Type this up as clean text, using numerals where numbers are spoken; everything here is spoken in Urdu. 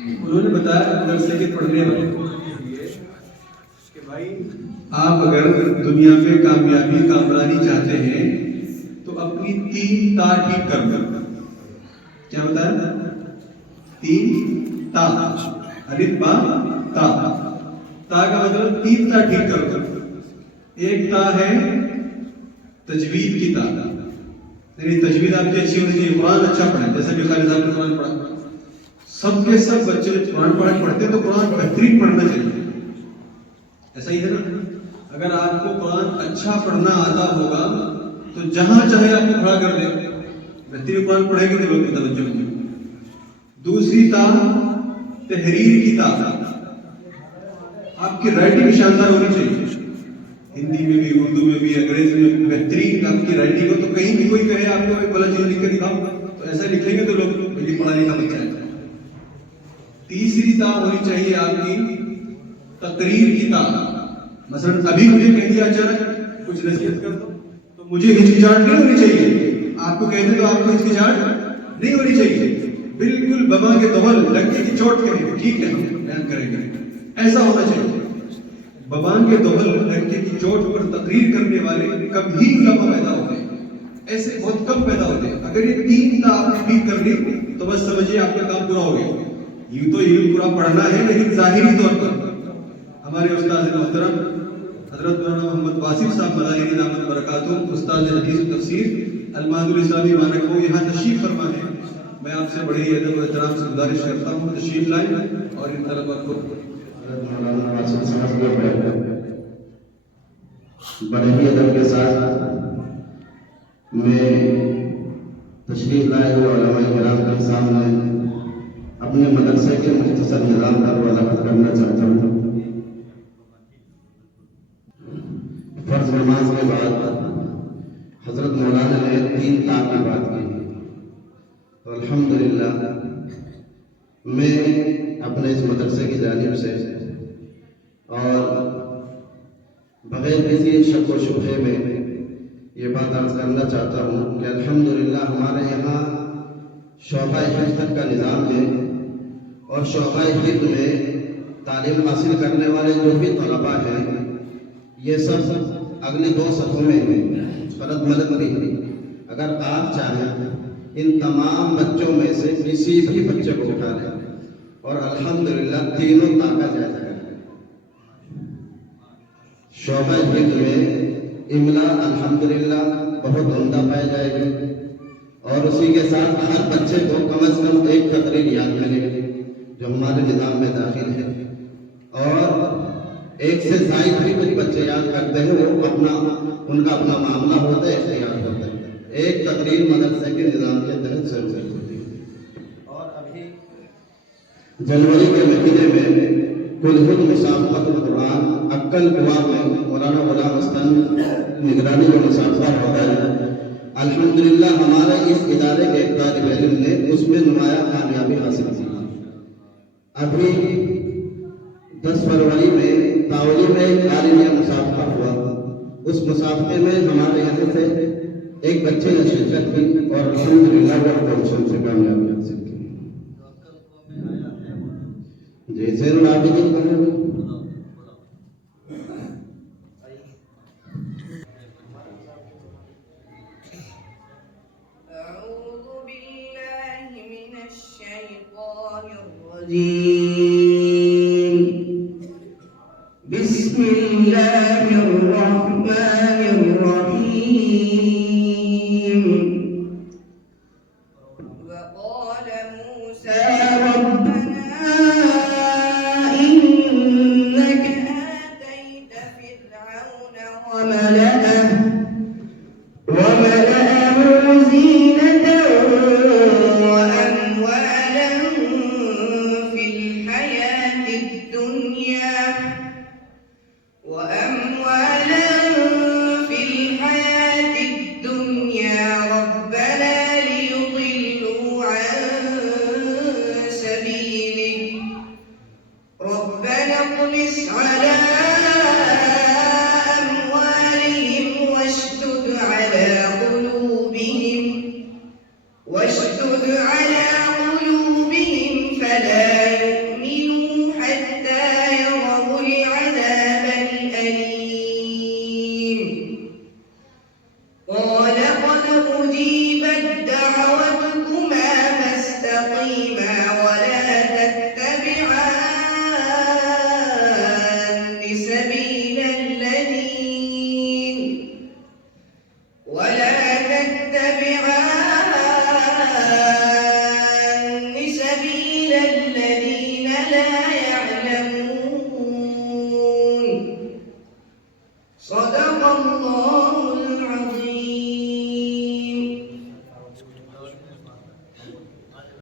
انہوں نے بتایا مدرسے کے پڑھنے والے کہ بھائی آپ اگر دنیا میں کامیابی کامرانی چاہتے ہیں تو اپنی 3 تا ٹھیک کر دو. کیا بتایا؟ 3 تا، الف با تا. تا کا مطلب 3 تا ٹھیک کر دو. ایک تا ہے تجوید کی تا، یعنی تجوید آپ کی اچھی ہونی چاہیے، قرآن اچھا پڑھیں. جیسے کہ خالد صاحب نے قرآن پڑھا، سب کے سب بچے قرآن پڑھتے تو قرآن بہترین پڑھنا چاہیے. ایسا ہی ہے نا؟ اگر آپ کو قرآن اچھا پڑھنا آتا ہوگا تو جہاں چاہے آپ کو کھڑا کر دیں، بہترین قرآن پڑھے گی تو لوگ کی توجہ ہوگی. دوسری تا تحریر کی تا، آپ کی رائٹنگ شاندار ہونی چاہیے، ہندی میں بھی، اردو میں بھی، انگریزی میں بھی بہترین آپ کی رائٹنگ ہو. تو کہیں بھی کوئی کہے آپ کو ایک بڑا چیز لکھ کے دکھاؤ تو ایسا لکھیں گے تو لوگ یہ پڑھا لکھا بچہ ہے. تیسری تا ہونی چاہیے آپ کی تقریر کی تا. مثلا ابھی مجھے کہہ دیا اچانک کچھ نصیحت کر دو تو مجھے ہچکچاہٹ نہیں ہونی چاہیے. آپ کو کہہ دیں تو آپ کو ہچکچاہٹ نہیں ہونی چاہیے. بالکل بابا کے دوبل لڑکے کی چوٹ کریں، ٹھیک ہے ہم بیان کریں گے، ایسا ہونا چاہیے. ببان کے دوبل لڑکے کی چوٹ پر تقریر کرنے والے کبھی علماء پیدا ہوتے ہیں، ایسے بہت کم پیدا ہوتے ہیں. اگر یہ 3 تا آپ نے ٹھیک کر لی تو بس سمجھیے آپ کا کام پورا ہو گیا. یوں تو علم پورا پڑھنا ہے لیکن ظاہری طور پر ہمارے استاد محترم حضرت مولانا محمد واصف صاحب مدائن دامت برکاتہ، استاد حدیث و تفسیر المعهد الاسلامی مانک کو یہاں تشریف فرما ہے. میں آپ سے بڑی ادب و احترام سے گزارش کرتا ہوں تشریف لائیں اور ان طلباء کو مولانا واصف صاحب کو بڑے ہی ادب کے ساتھ میں تشریف لائے ہوئے علماء کرام کے سامنے اپنے مدرسے کے مختصر نظام پر وضاحت کرنا چاہتا ہوں. فرض نماز کے بعد حضرت مولانا نے 3 تا کی بات کی تو الحمدللہ میں اپنے اس مدرسے کی جانب سے اور بغیر کسی شک و شبہے میں یہ بات عرض کرنا چاہتا ہوں کہ الحمدللہ ہمارے یہاں شعبہ حفظ تک کا نظام ہے اور شعبہ حفظ میں تعلیم حاصل کرنے والے جو بھی طلباء ہیں یہ سب اگلی 2 صفوں میں ہیں. فرد مدد نہیں، اگر آپ چاہیں ان تمام بچوں میں سے کسی بھی بچے کو اٹھا لیں اور الحمدللہ تینوں تا کا جائزہ کریں. شعبہ حفظ میں املا الحمدللہ بہت عمدہ پائی جائے گی اور اسی کے ساتھ ہر بچے کو کم از کم ایک تقریر یاد ملے گی جو ہمارے نظام میں داخل ہے. اور ایک سے زائد بھی کچھ بچے یاد کرتے ہیں، وہ ان کا اپنا معاملہ ہوتا ہے، ایسے یاد کرتے ہیں. ایک تقریر مدرسے کے نظام کے تحت ضرور ہوتی ہے. اور ابھی جنوری کے مہینے میں کلہد مسابقۃ القرآن عقل قوا میں مولانا غلام مستن نگرانی کا مسابقہ ہوتا ہے. الحمدللہ ہمارے اس ادارے کے ایک طالب علم نے اس میں نمایاں کامیابی حاصل کی. ابھی 10 فروری میں تاولی میں ایک عالمیہ مسابقہ ہوا. اس مسابقے میں ہمارے یہاں سے ایک بچے نے شرکت کی اور الحمدللہ وہ پوزیشن سے کامیابی حاصل کی. جی زین العابدین أعوذ بالله من الشيطان الرجيم. بسم الله الرحمن الرحيم. وقال موسى ربنا إنك آتيت فرعون وملأه زينة وأموالا في الحياة الدنيا ربنا ليضلوا عن سبيلك ربنا اطمس على